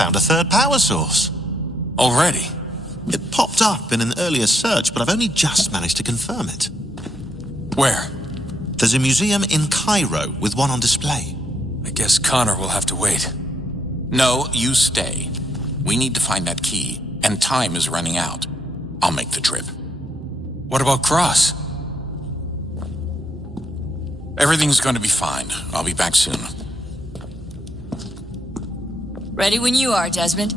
found a third power source. Already? It popped up in an earlier search, but I've only just managed to confirm it. Where? There's a museum in Cairo with one on display. I guess Connor will have to wait. No, you stay. We need to find that key, and time is running out. I'll make the trip. What about Cross? Everything's going to be fine. I'll be back soon. Ready when you are, Desmond.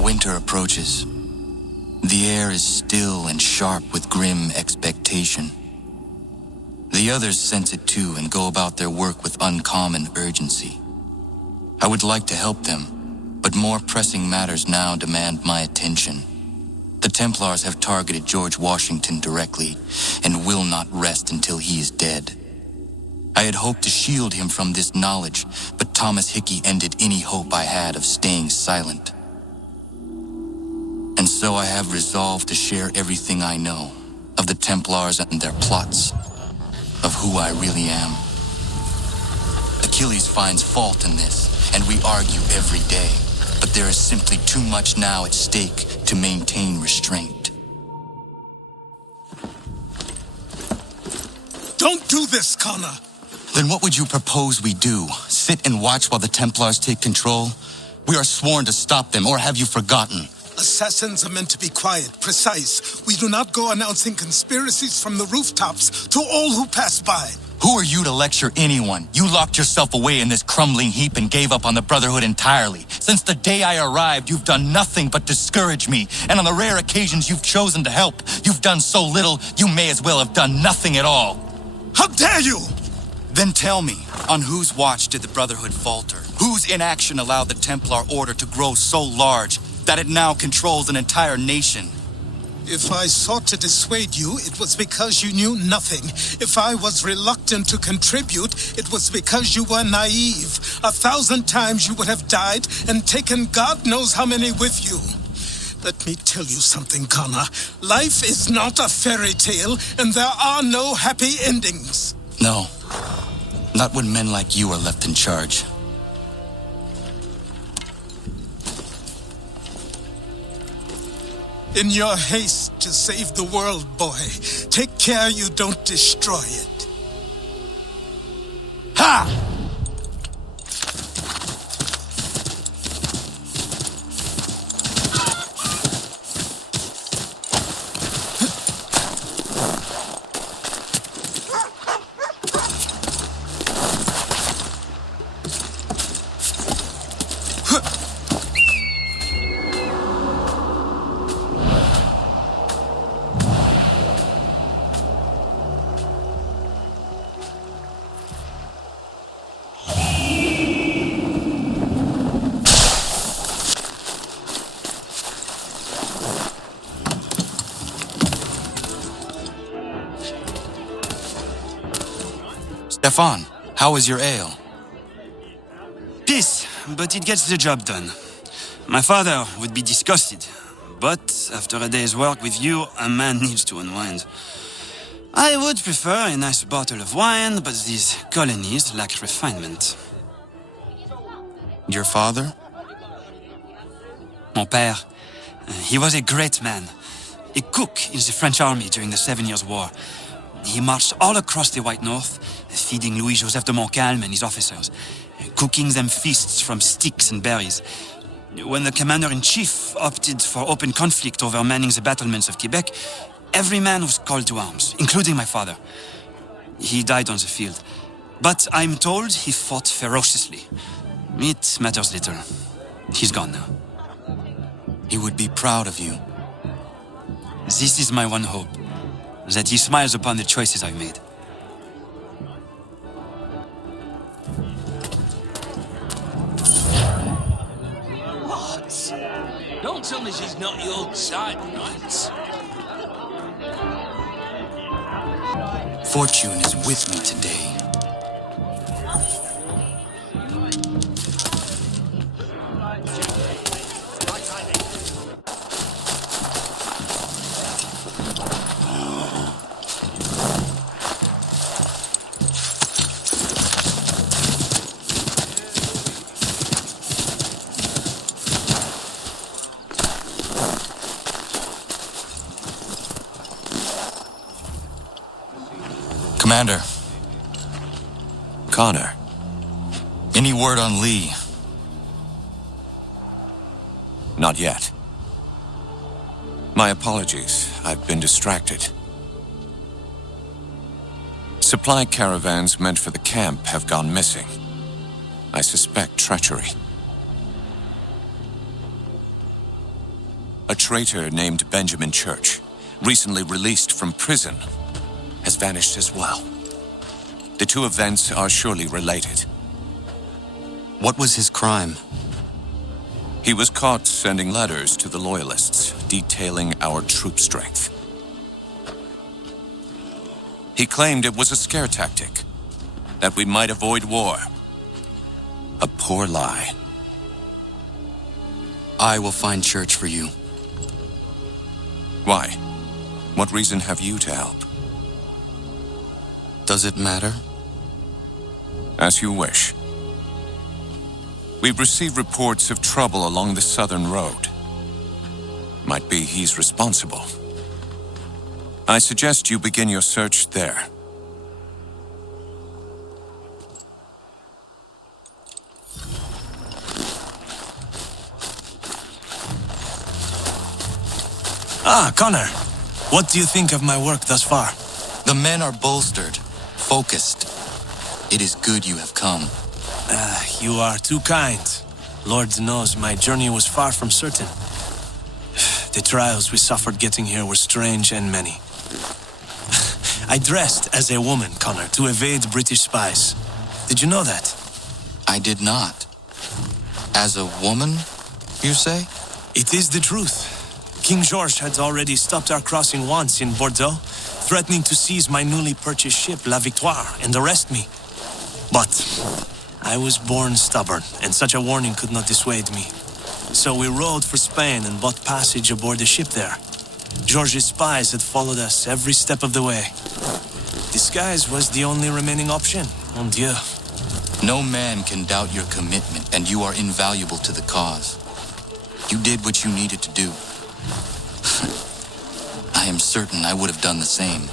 Winter approaches. The air is still and sharp with grim expectation. The others sense it too and go about their work with uncommon urgency. I would like to help them, but more pressing matters now demand my attention. The Templars have targeted George Washington directly and will not rest until he is dead. I had hoped to shield him from this knowledge, but Thomas Hickey ended any hope I had of staying silent. And so I have resolved to share everything I know of the Templars and their plots, of who I really am. Achilles finds fault in this, and we argue every day, but there is simply too much now at stake to maintain restraint. Don't do this, Connor! Then what would you propose we do? Sit and watch while the Templars take control? We are sworn to stop them, or have you forgotten? Assassins are meant to be quiet, precise. We do not go announcing conspiracies from the rooftops to all who pass by. Who are you to lecture anyone? You locked yourself away in this crumbling heap and gave up on the Brotherhood entirely. Since the day I arrived, you've done nothing but discourage me. And on the rare occasions you've chosen to help, you've done so little, you may as well have done nothing at all. How dare you! Then tell me, on whose watch did the Brotherhood falter? Whose inaction allowed the Templar Order to grow so large that it now controls an entire nation? If I sought to dissuade you, it was because you knew nothing. If I was reluctant to contribute, it was because you were naive. 1,000 times you would have died and taken God knows how many with you. Let me tell you something, Connor. Life is not a fairy tale, and there are no happy endings. No, not when men like you are left in charge. In your haste to save the world, boy, take care you don't destroy it. Ha! Stefan, how is your ale? Peace, but it gets the job done. My father would be disgusted, but after a day's work with you, a man needs to unwind. I would prefer a nice bottle of wine, but these colonies lack refinement. Your father? Mon père, he was a great man. A cook in the French army during the 7 Years' War. He marched all across the White North, feeding Louis-Joseph de Montcalm and his officers, cooking them feasts from sticks and berries. When the commander-in-chief opted for open conflict over manning the battlements of Quebec, every man was called to arms, including my father. He died on the field, but I'm told he fought ferociously. It matters little. He's gone now. He would be proud of you. This is my one hope, that he smiles upon the choices I've made. What? Don't tell me she's not your type, right? Fortune is with me today. Commander, Connor. any word on Lee? Not yet. My apologies. I've been distracted. Supply caravans meant for the camp have gone missing. I suspect treachery. A traitor named Benjamin Church, recently released from prison, has vanished as well. The two events are surely related. What was his crime? He was caught sending letters to the Loyalists, detailing our troop strength. He claimed it was a scare tactic, that we might avoid war. A poor lie. I will find Church for you. Why? What reason have you to help? Does it matter? As you wish. We've received reports of trouble along the southern road. Might be he's responsible. I suggest you begin your search there. Ah, Connor. What do you think of my work thus far? The men are bolstered, focused. It is good you have come. You are too kind. Lord knows my journey was far from certain. The trials we suffered getting here were strange and many. I dressed as a woman, Connor, to evade British spies. Did you know that? I did not. As a woman, you say? It is the truth. King George had already stopped our crossing once in Bordeaux, threatening to seize my newly purchased ship, La Victoire, and arrest me. But I was born stubborn, and such a warning could not dissuade me. So we rode for Spain and bought passage aboard the ship there. George's spies had followed us every step of the way. Disguise was the only remaining option, mon Dieu. No man can doubt your commitment, and you are invaluable to the cause. You did what you needed to do. I am certain I would have done the same.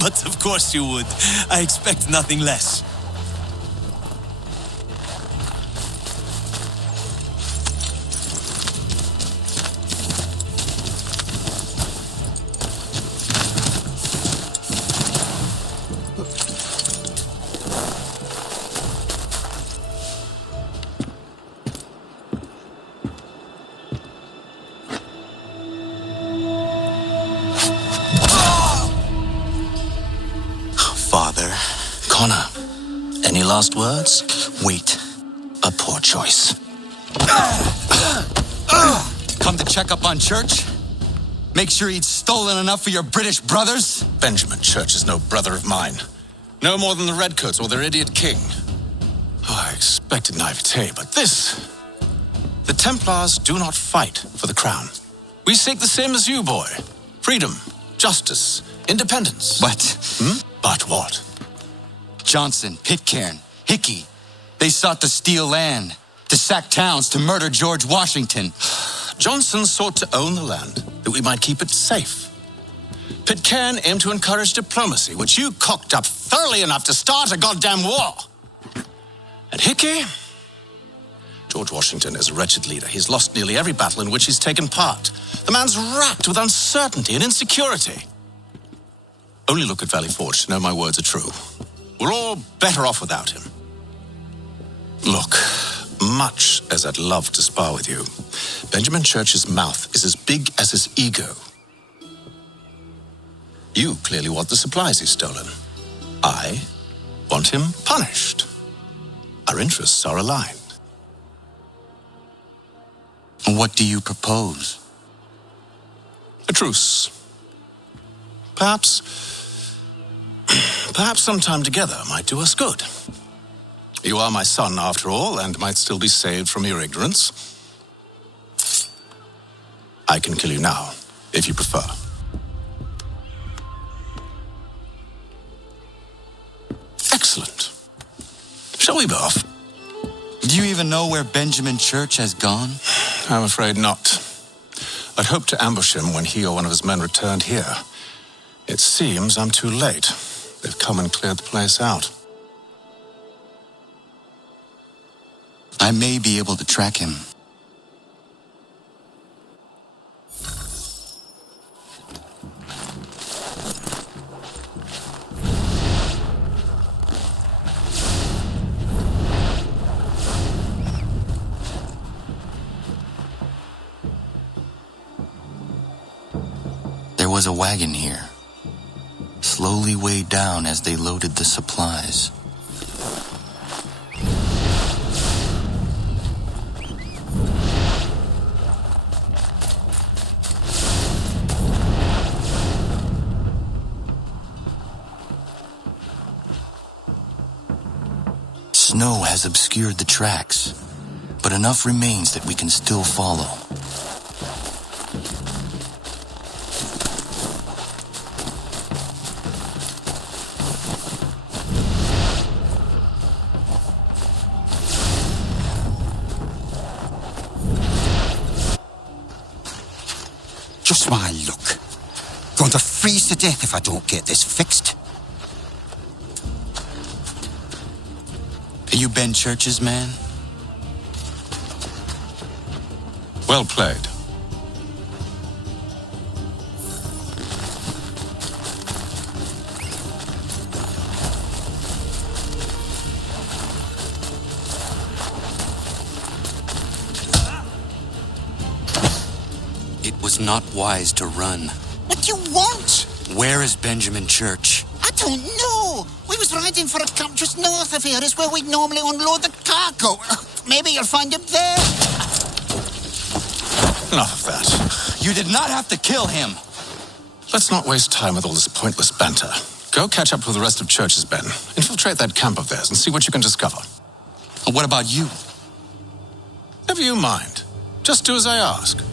But of course you would. I expect nothing less. Father. Connor, any last words? Wait. A poor choice. Come to check up on Church? Make sure he'd stolen enough for your British brothers? Benjamin Church is no brother of mine. No more than the Redcoats or their idiot king. Oh, I expected naivete, but this... The Templars do not fight for the crown. We seek the same as you, boy. Freedom, justice, independence. But... But what? Johnson, Pitcairn, Hickey, they sought to steal land, to sack towns, to murder George Washington. Johnson sought to own the land, that we might keep it safe. Pitcairn aimed to encourage diplomacy, which you cocked up thoroughly enough to start a goddamn war. And Hickey? George Washington is a wretched leader. He's lost nearly every battle in which he's taken part. The man's racked with uncertainty and insecurity. Only look at Valley Forge to know my words are true. We're all better off without him. Look, much as I'd love to spar with you, Benjamin Church's mouth is as big as his ego. You clearly want the supplies he's stolen. I want him punished. Our interests are aligned. What do you propose? A truce. Perhaps some time together might do us good. You are my son, after all, and might still be saved from your ignorance. I can kill you now, if you prefer. Excellent. Shall we be off? Do you even know where Benjamin Church has gone? I'm afraid not. I'd hoped to ambush him when he or one of his men returned here. It seems I'm too late. They've come and cleared the place out. I may be able to track him. There was a wagon here, slowly weighed down as they loaded the supplies. Snow has obscured the tracks, but enough remains that we can still follow. Just my luck. Going to freeze to death if I don't get this fixed. Are you Ben Church's man? Well played. It was not wise to run. What do you want? Where is Benjamin Church? I don't know. We was riding for a camp just north of here. Is where we'd normally unload the cargo. Maybe you'll find him there. Enough of that. You did not have to kill him. Let's not waste time with all this pointless banter. Go catch up with the rest of Church's men. Infiltrate that camp of theirs and see what you can discover. And what about you? Never you mind. Just do as I ask.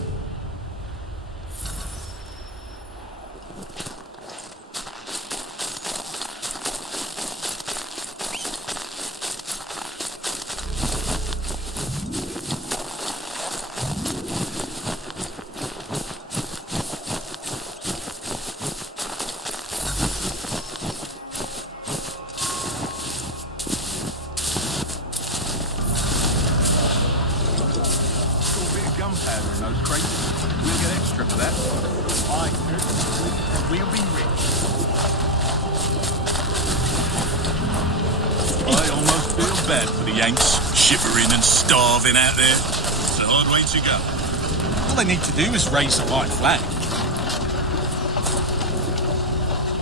Gunpowder in those crates. We'll get extra for that. Aye, and we'll be rich. I almost feel bad for the Yanks, shivering and starving out there. It's a hard way to go. All they need to do is raise the white flag.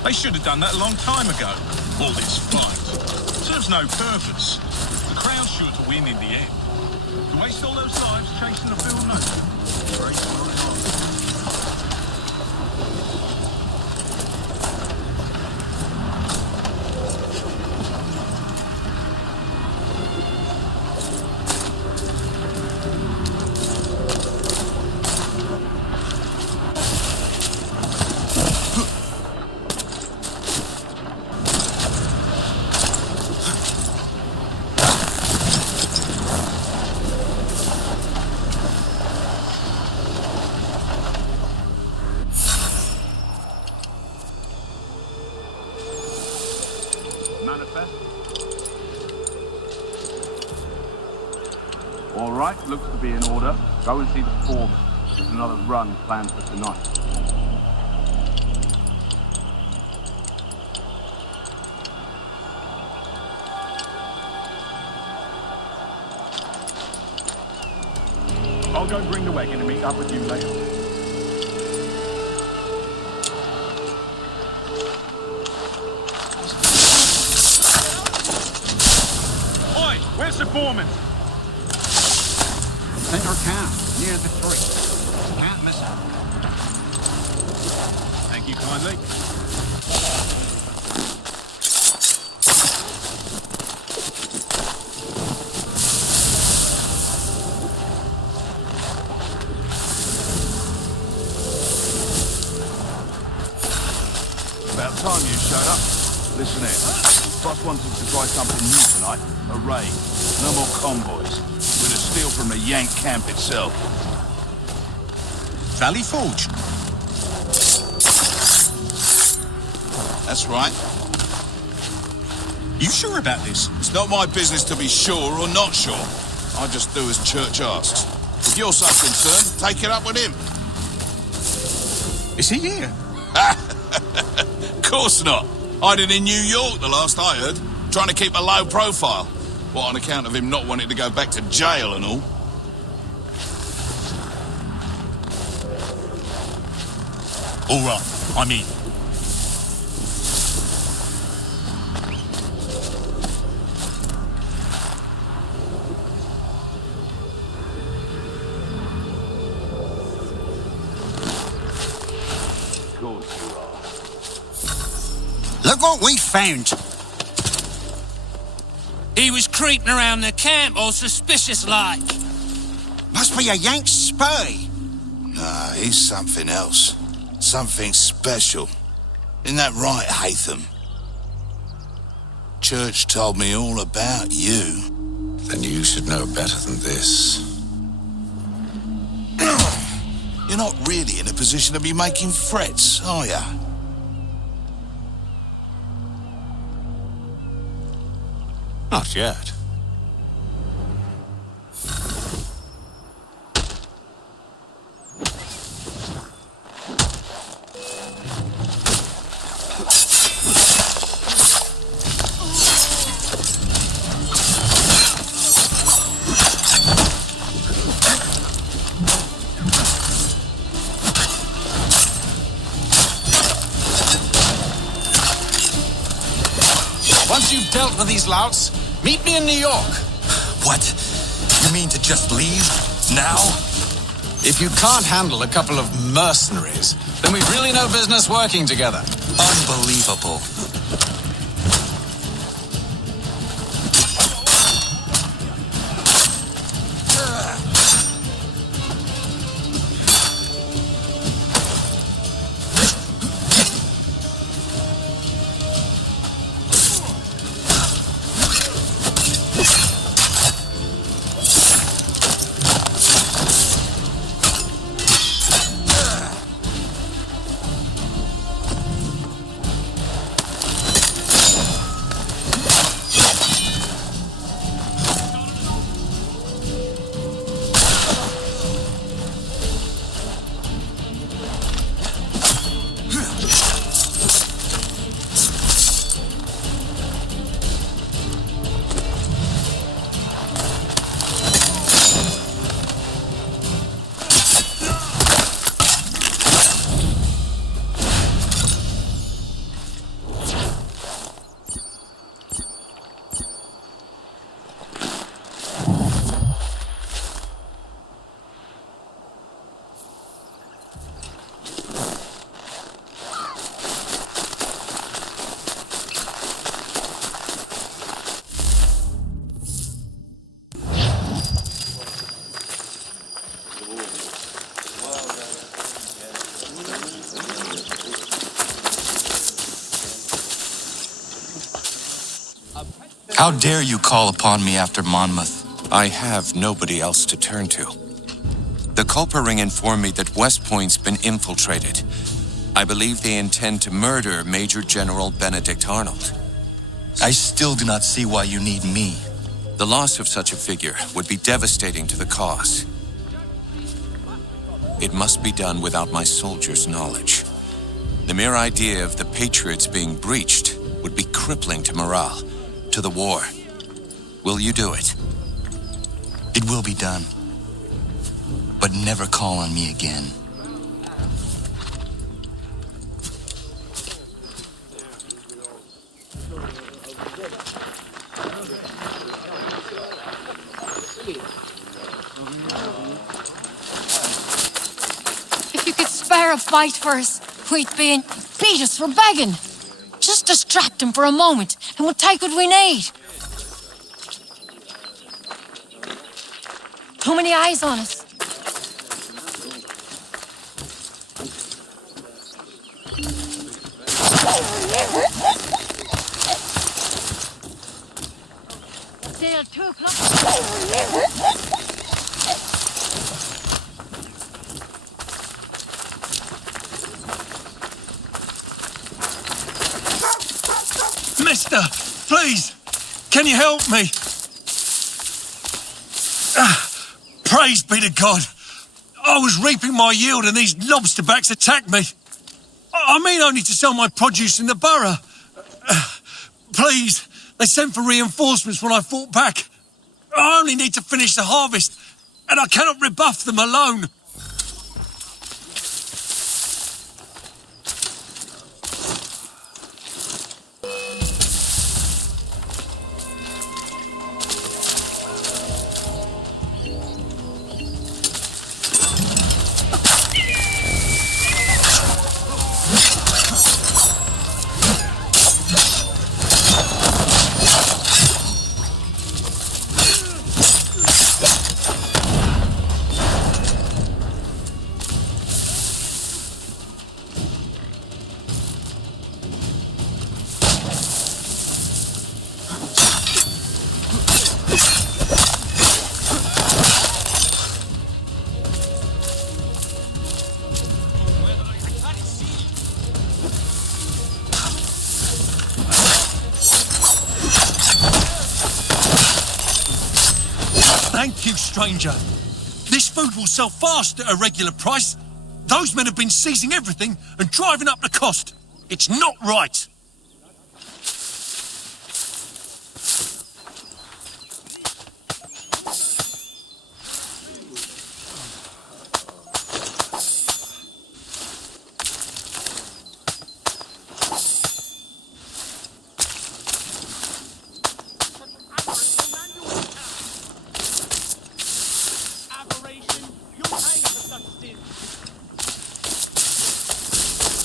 They should have done that a long time ago. All this fight serves no purpose. The Crown's sure to win in the end. To waste all those lives chasing a film note. Very sorry. Manifest. All right, looks to be in order. Go and see the foreman. There's another run planned for tonight. I'll go bring the wagon and meet up with you later. Where's the foreman? Center camp, near the tree. Can't miss it. Thank you kindly. About time you showed up. Listen here. Boss wants us to try something new tonight. A raid. No more convoys. We're to steal from the Yank camp itself. Valley Forge. That's right. You sure about this? It's not my business to be sure or not sure. I just do as church asks. If you're so concerned, take it up with him. Is he here? Of course not. Hiding in New York, the last I heard. Trying to keep a low profile. What, on account of him not wanting to go back to jail and all? All right, I'm in. Look what we found. He was creeping around the camp all suspicious-like. Must be a Yank spy. Nah, he's something else. Something special. Isn't that right, Haytham? Church told me all about you. Then you should know better than this. You're not really in a position to be making threats, are ya? Not yet. Once you've dealt with these louts, meet me in New York. What? You mean to just leave? Now? If you can't handle a couple of mercenaries, then we've really no business working together. Unbelievable. How dare you call upon me after Monmouth? I have nobody else to turn to. The Culper Ring informed me that West Point's been infiltrated. I believe they intend to murder Major General Benedict Arnold. I still do not see why you need me. The loss of such a figure would be devastating to the cause. It must be done without my soldiers' knowledge. The mere idea of the Patriots being breached would be crippling to morale, to the war. Will you do it? It will be done. But never call on me again. If you could spare a fight for us, we'd beat us for begging. Just distract him for a moment, and we'll take what we need. Too many eyes on us. Still 2 o'clock. Mister! Please, can you help me? Praise be to God. I was reaping my yield and these lobsterbacks attacked me. I mean only to sell my produce in the borough. Please, they sent for reinforcements when I fought back. I only need to finish the harvest, and I cannot rebuff them alone. Thank you, stranger. This food will sell fast at a regular price. Those men have been seizing everything and driving up the cost. It's not right.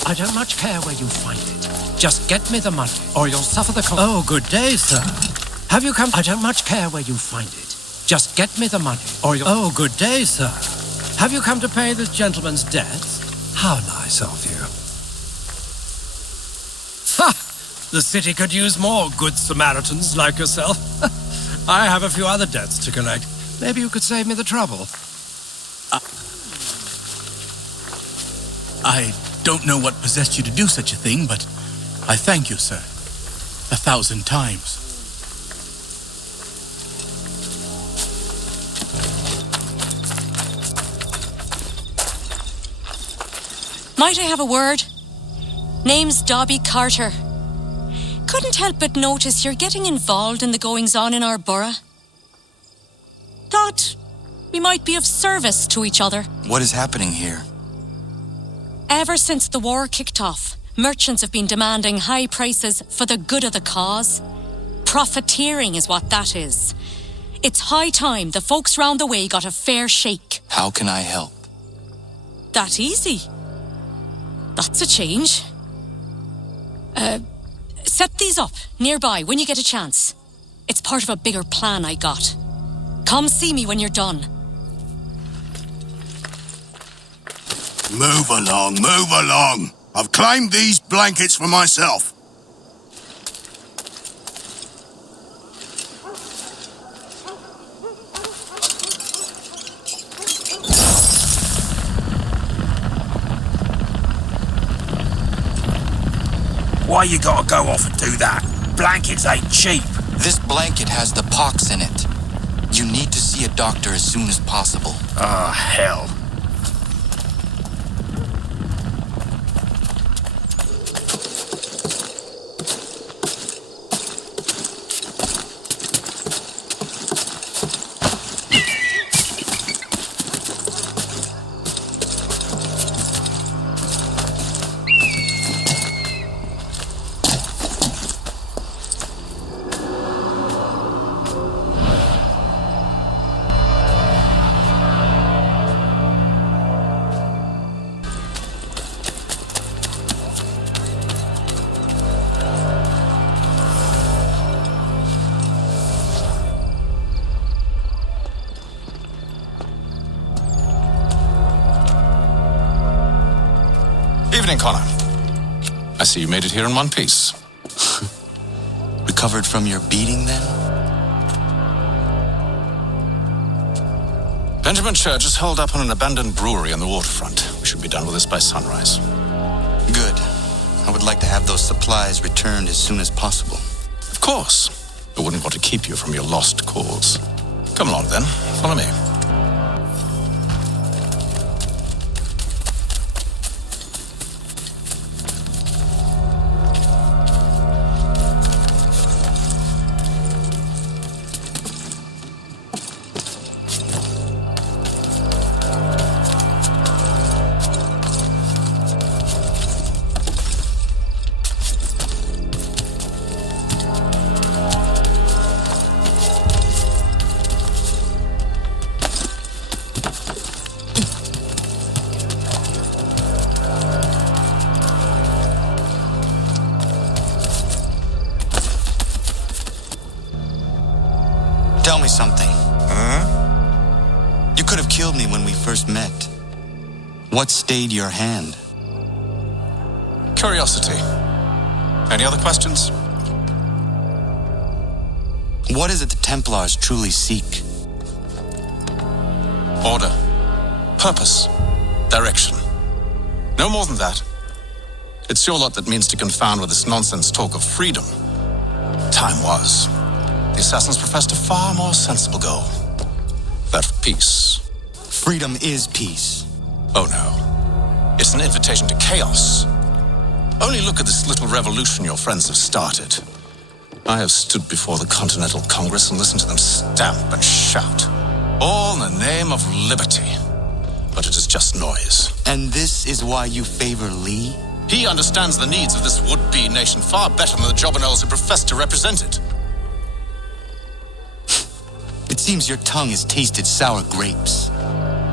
I don't much care where you find it. Just get me the money, or you'll suffer the cost. Oh, good day, sir. Have you come? I don't much care where you find it. Just get me the money, or you'll... Oh, good day, sir. Have you come to pay this gentleman's debts? How nice of you. Ha! The city could use more good Samaritans like yourself. I have a few other debts to collect. Maybe you could save me the trouble. I don't know what possessed you to do such a thing, but I thank you, sir. 1,000 times. Might I have a word? Name's Dobby Carter. Couldn't help but notice you're getting involved in the goings-on in our borough. Thought we might be of service to each other. What is happening here? Ever since the war kicked off, merchants have been demanding high prices for the good of the cause. Profiteering is what that is. It's high time the folks round the way got a fair shake. How can I help? That easy. That's a change. Set these up nearby when you get a chance. It's part of a bigger plan I got. Come see me when you're done. Move along, move along. I've claimed these blankets for myself. Why you gotta go off and do that? Blankets ain't cheap. This blanket has the pox in it. You need to see a doctor as soon as possible. Ah, hell. Evening, Connor. I see you made it here in one piece. Recovered from your beating, then? Benjamin Church is holed up on an abandoned brewery on the waterfront. We should be done with this by sunrise. Good. I would like to have those supplies returned as soon as possible. Of course. I wouldn't want to keep you from your lost cause. Come along then. Follow me. Tell me something. You could have killed me when we first met. What stayed your hand? Curiosity. Any other questions? What is it the Templars truly seek? Order. Purpose. Direction. No more than that. It's your lot that means to confound with this nonsense talk of freedom. Time was. The assassins professed a far more sensible goal. That of peace. Freedom is peace. Oh no. It's an invitation to chaos. Only look at this little revolution your friends have started. I have stood before the Continental Congress and listened to them stamp and shout. All in the name of liberty. But it is just noise. And this is why you favor Lee? He understands the needs of this would-be nation far better than the jobberknolls who profess to represent it. It seems your tongue has tasted sour grapes.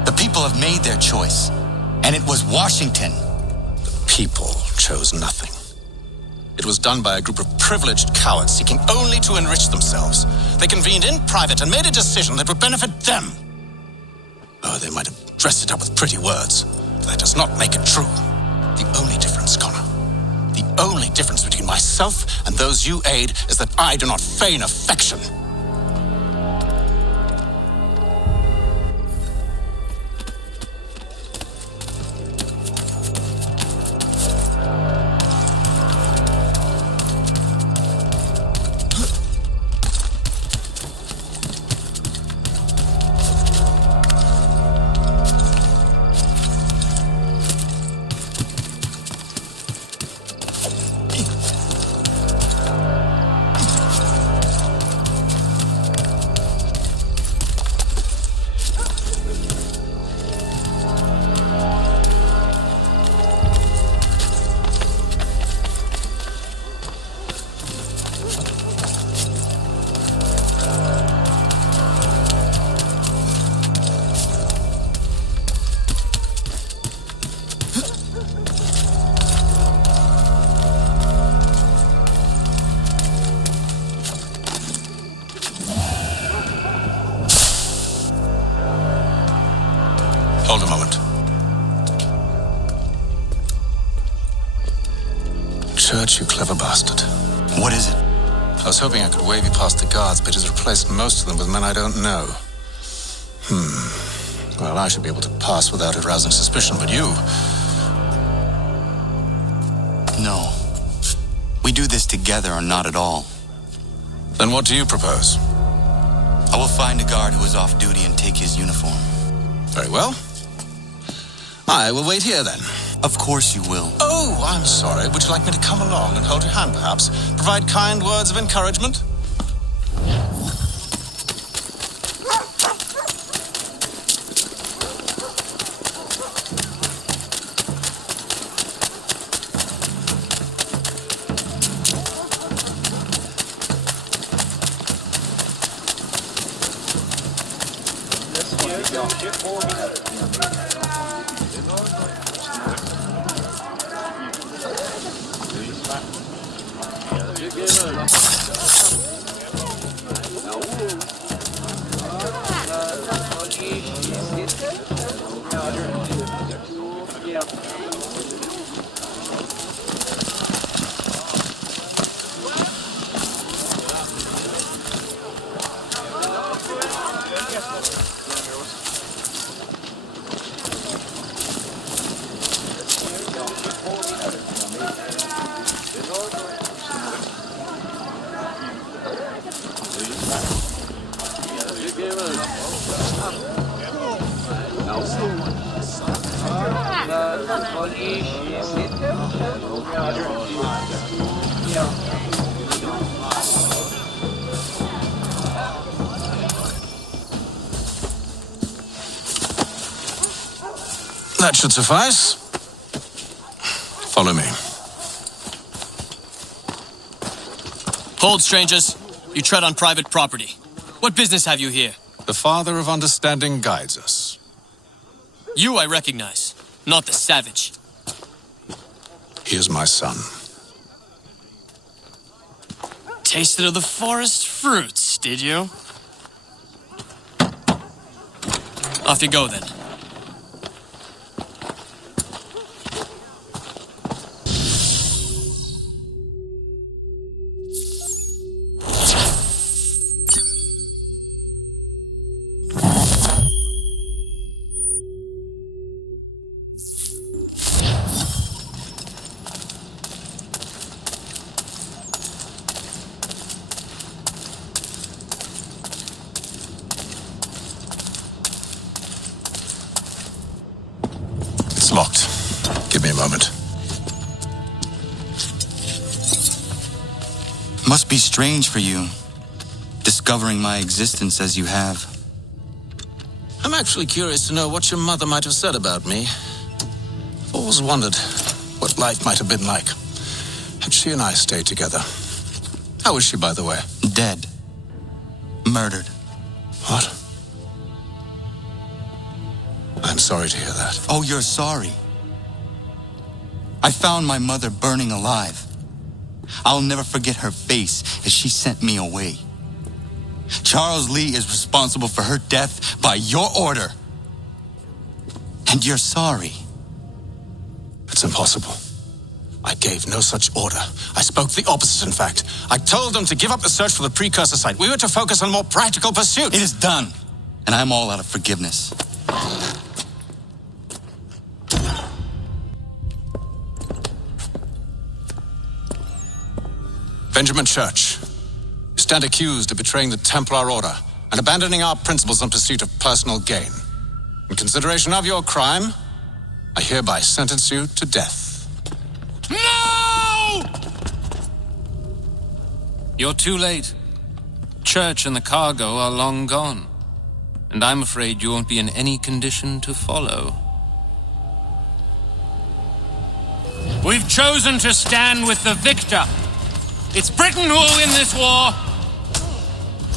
The people have made their choice, and it was Washington. The people chose nothing. It was done by a group of privileged cowards seeking only to enrich themselves. They convened in private and made a decision that would benefit them. Oh, they might have dressed it up with pretty words, but that does not make it true. The only difference, Connor, the only difference between myself and those you aid is that I do not feign affection. Hold a moment. Church, you clever bastard. What is it? I was hoping I could wave you past the guards, but it has replaced most of them with men I don't know. Well, I should be able to pass without arousing suspicion, but you... No. We do this together or not at all. Then what do you propose? I will find a guard who is off duty and take his uniform. Very well. I will wait here then. Of course you will. Oh, I'm sorry. Would you like me to come along and hold your hand, perhaps? Provide kind words of encouragement? That should suffice. Follow me. Hold, strangers. You tread on private property. What business have you here? The Father of Understanding guides us. You I recognize, not the savage. He is my son. Tasted of the forest fruits, did you? Off you go, then. It's locked. Give me a moment. Must be strange for you, discovering my existence as you have. I'm actually curious to know what your mother might have said about me. I've always wondered what life might have been like had she and I stayed together. How is she, by the way? Dead. Murdered. What? I'm sorry to hear that. Oh, you're sorry. I found my mother burning alive. I'll never forget her face as she sent me away. Charles Lee is responsible for her death by your order. And you're sorry. It's impossible. I gave no such order. I spoke the opposite, in fact. I told them to give up the search for the precursor site. We were to focus on more practical pursuits. It is done, and I'm all out of forgiveness. Benjamin Church, you stand accused of betraying the Templar Order and abandoning our principles in pursuit of personal gain. In consideration of your crime, I hereby sentence you to death. No! You're too late. Church and the cargo are long gone, and I'm afraid you won't be in any condition to follow. We've chosen to stand with the victor. It's Britain who will win this war.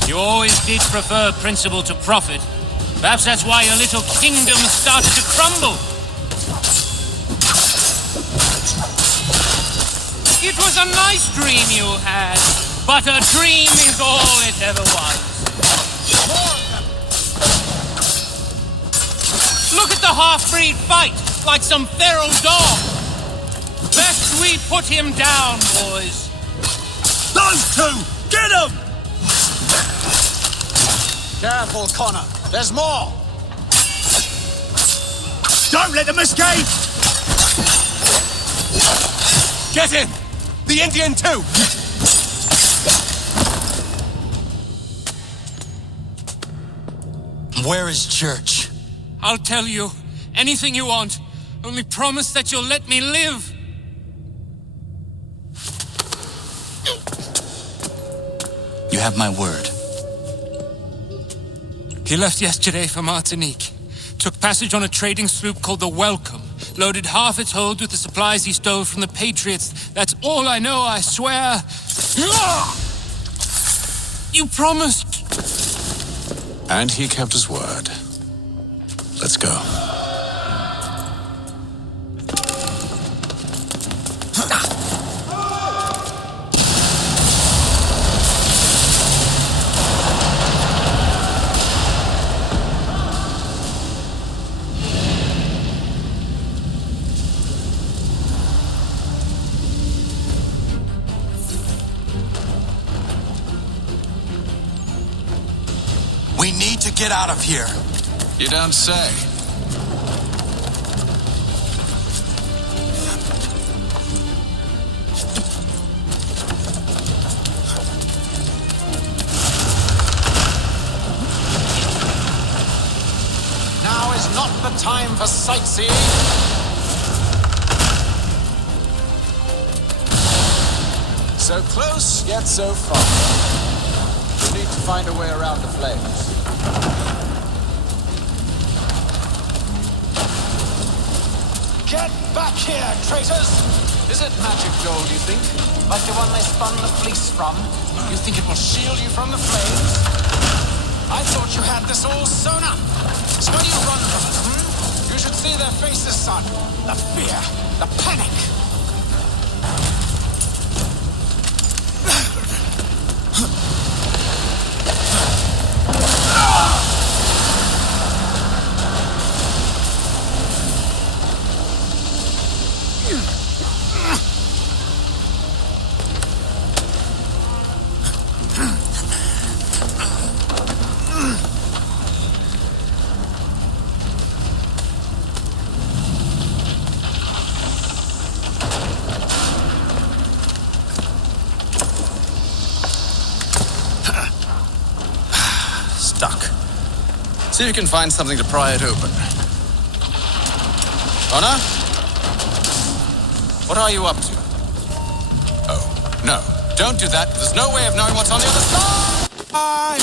You always did prefer principle to profit. Perhaps that's why your little kingdom started to crumble. It was a nice dream you had, but a dream is all it ever was. Look at the half-breed fight, like some feral dog. Best we put him down, boys. Those two! Get them! Careful, Connor. There's more! Don't let them escape! Get him! The Indian too! Where is Church? I'll tell you. Anything you want. Only promise that you'll let me live. You have my word. He left yesterday for Martinique. Took passage on a trading sloop called the Welcome. Loaded half its hold with the supplies he stole from the Patriots. That's all I know, I swear. You promised. And he kept his word. Let's go. We need to get out of here. You don't say. Now is not the time for sightseeing. So close, yet so far. We need to find a way around the flames. Get back here, traitors! Is it magic gold, you think? Like the one they spun the fleece from? You think it will shield you from the flames? I thought you had this all sewn up. So when you run from us, You should see their faces, son. The fear, the panic. Stuck. See if you can find something to pry it open. Connor? What are you up to? Oh, no. Don't do that. There's no way of knowing what's on the other side!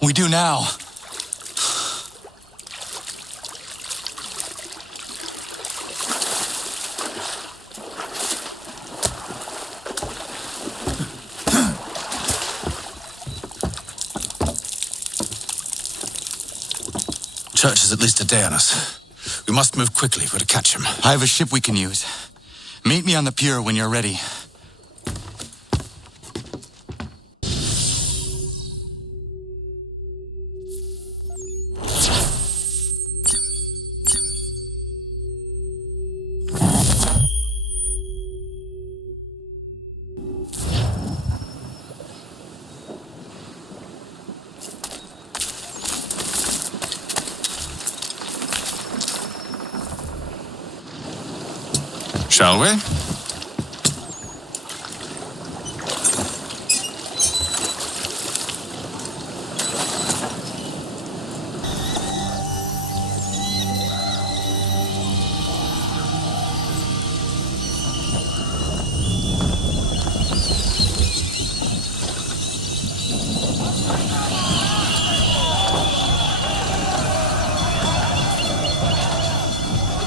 We do now. Church is at least a day on us. We must move quickly if we're to catch him. I have a ship we can use. Meet me on the pier when you're ready. Shall we?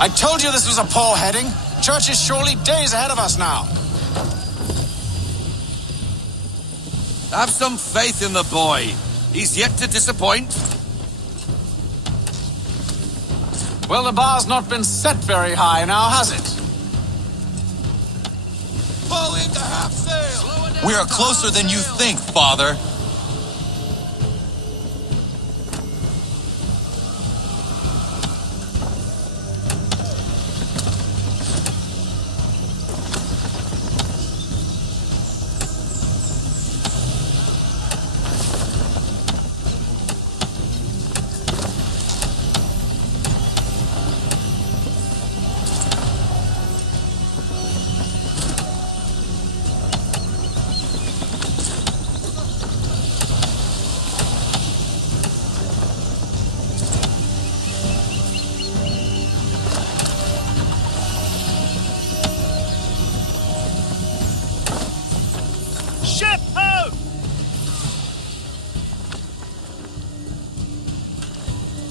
I told you this was a poor heading. Church is surely days ahead of us now. Have some faith in the boy. He's yet to disappoint. Well, the bar's not been set very high now, has it? Pull into half sail! We are closer than you think, Father.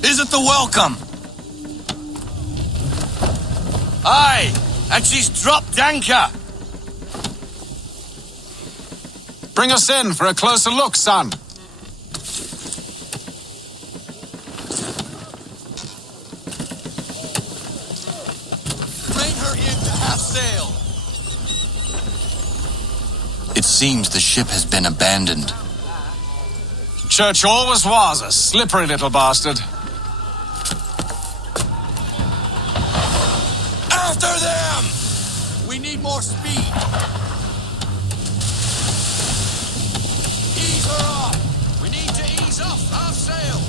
Isn't the welcome? Aye, and she's dropped anchor. Bring us in for a closer look, son. Bring her into half sail. It seems the ship has been abandoned. Church always was a slippery little bastard. After them! We need more speed. Ease her off. We need to ease off half sail.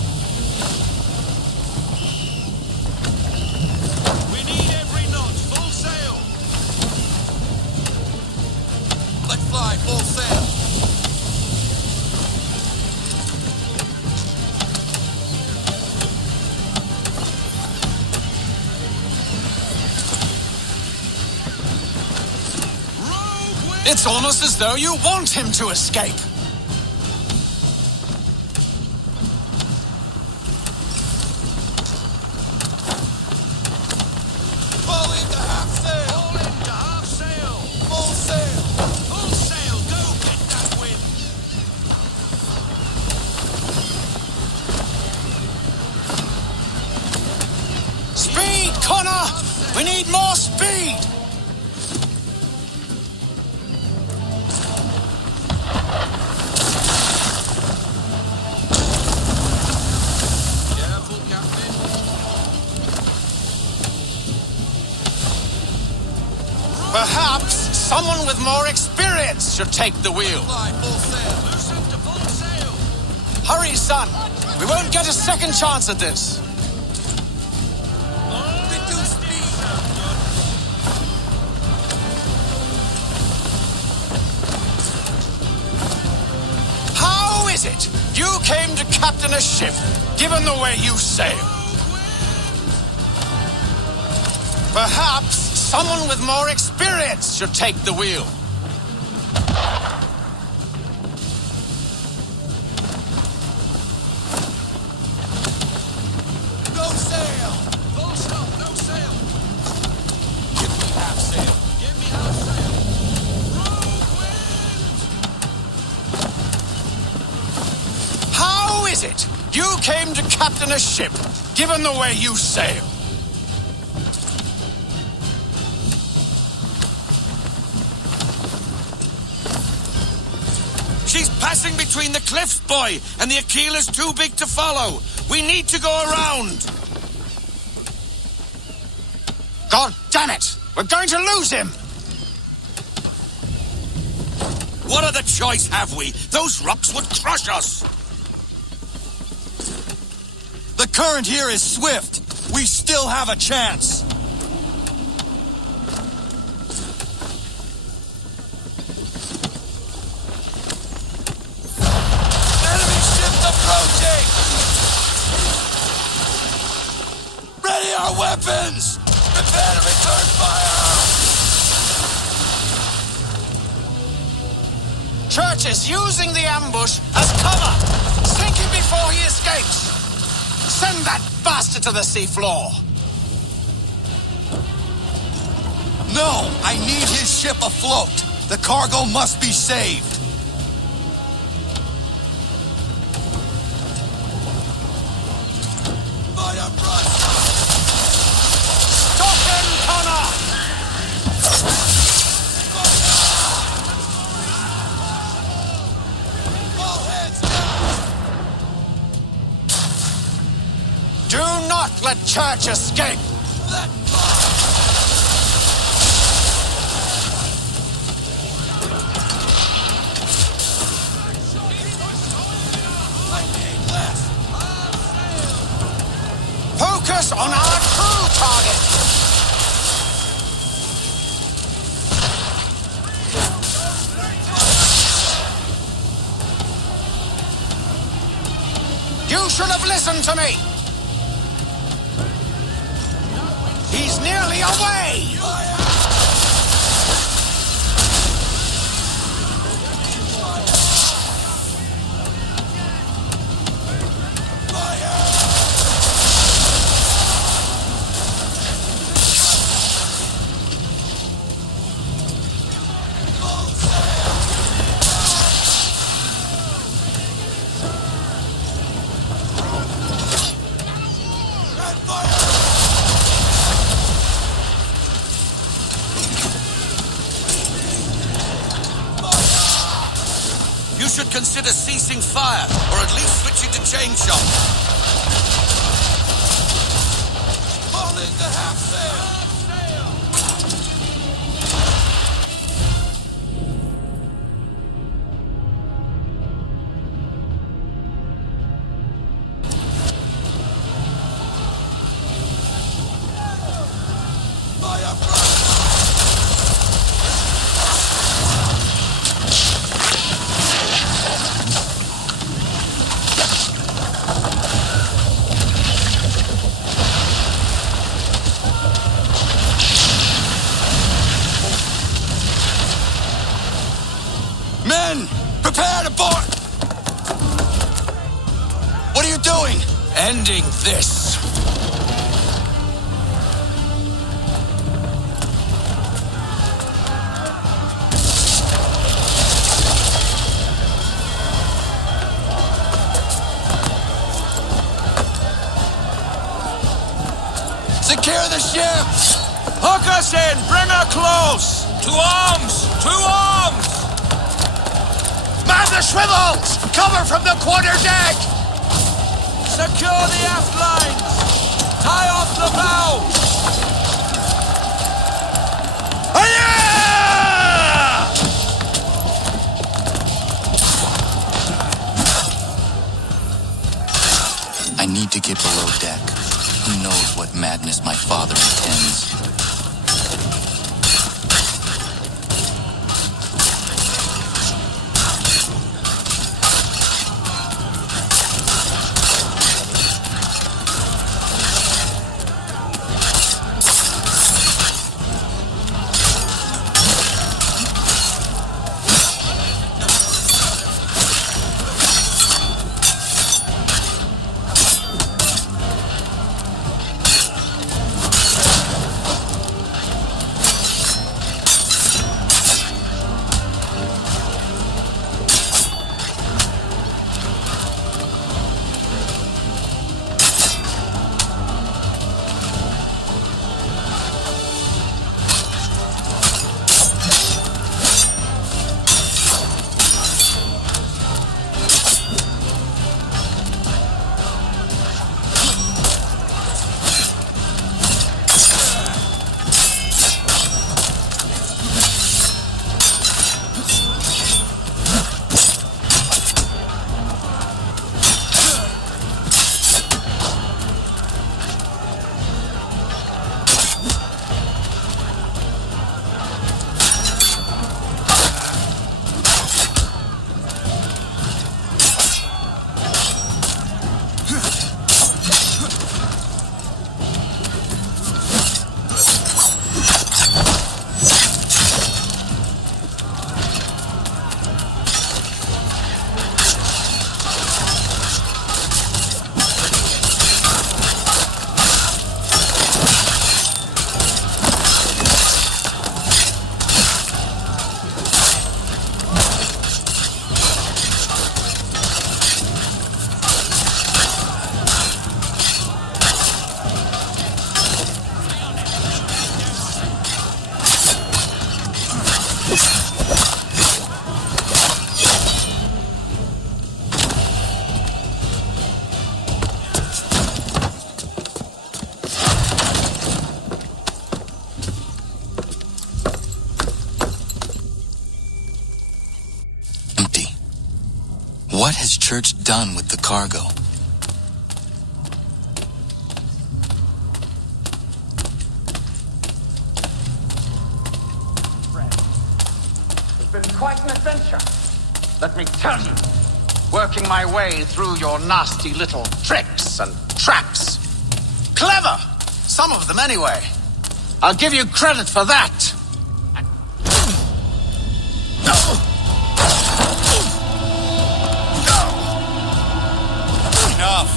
We need every knot full sail. Let fly full sail. It's almost as though you want him to escape. Fall into half sail! Fall into half sail! Full sail! Full sail! Go get that wind! Speed, Connor! We need more speed! Careful, Captain. Perhaps someone with more experience should take the wheel. Fly, full sail! Loosen to full sail! Hurry, son! We won't get a second chance at this. Reduce speed! How is it you came to captain a ship, given the way you sail? Perhaps someone with more experience should take the wheel. No sail! Full stop, no sail! Give me half sail! Give me half sail! Rogue wind! How is it you came to captain a ship, given the way you sail? She's passing between the cliffs, boy, and the Aquila's too big to follow. We need to go around. God damn it! We're going to lose him! What other choice have we? Those rocks would crush us. The current here is swift. We still have a chance. Enemy ship approaching! Ready our weapons! Prepare to return fire! Church is using the ambush as cover! Sink him before he escapes! Send that bastard to the seafloor! No, I need his ship afloat. The cargo must be saved. Fire front! Stop him, Connor! All hands down! Do not let Church escape! Let I need less! Focus on our crew target! You should have listened to me! He's nearly away! You should consider ceasing fire, or at least switching to chain shot. Fall into half sail! Fire front! ending this. Secure the ship! Hook us in! Bring her close! To arms! To arms! Man the swivels! Cover from the quarter deck! Secure the aft lines! Tie off the bow! I need to get below deck. Who knows what madness my father intends? What has Church done with the cargo? It's been quite an adventure, let me tell you. Working my way through your nasty little tricks and traps. Clever! Some of them anyway. I'll give you credit for that. Enough.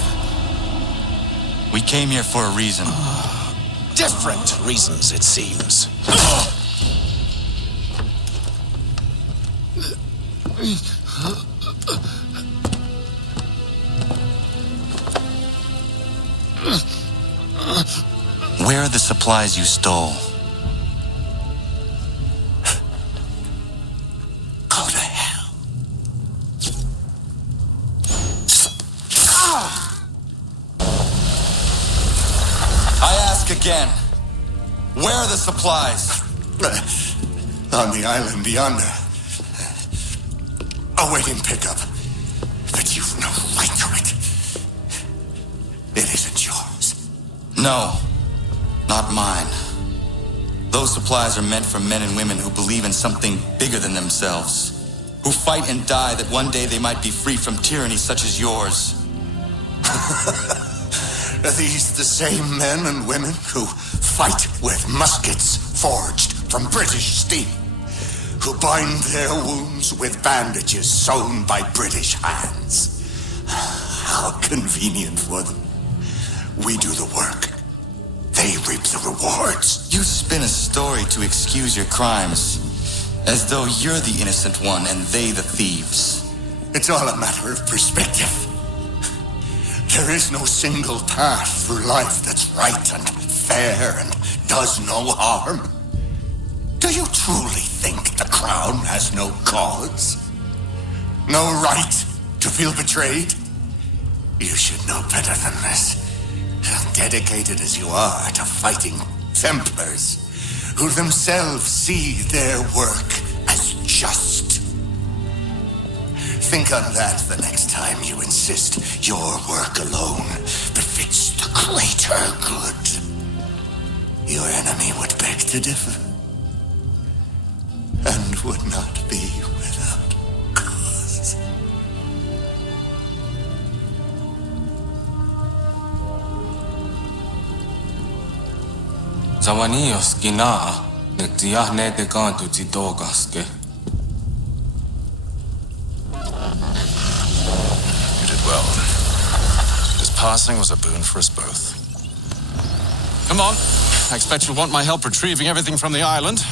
We came here for a reason. Different reasons, it seems. Where are the supplies you stole? Go to hell. I ask again. Where are the supplies? On the island yonder. Awaiting pickup. But you've no right to it. It isn't yours. No, not mine. Those supplies are meant for men and women who believe in something bigger than themselves, who fight and die that one day they might be free from tyranny such as yours. Are these the same men and women who fight with muskets forged from British steel, who bind their wounds with bandages sewn by British hands? How can convenient for them. We do the work. They reap the rewards. You spin a story to excuse your crimes, as though you're the innocent one and they the thieves. It's all a matter of perspective. There is no single path through life that's right and fair and does no harm. Do you truly think the crown has no cause? No right to feel betrayed? You should know better than this. Dedicated as you are to fighting Templars, who themselves see their work as just. Think on that the next time you insist your work alone befits the greater good. Your enemy would beg to differ, and would not be without cause. Zawanios kinaa, nektiahne te kantu titogaske. You did well. His passing was a boon for us both. Come on. I expect you'll want my help retrieving everything from the island.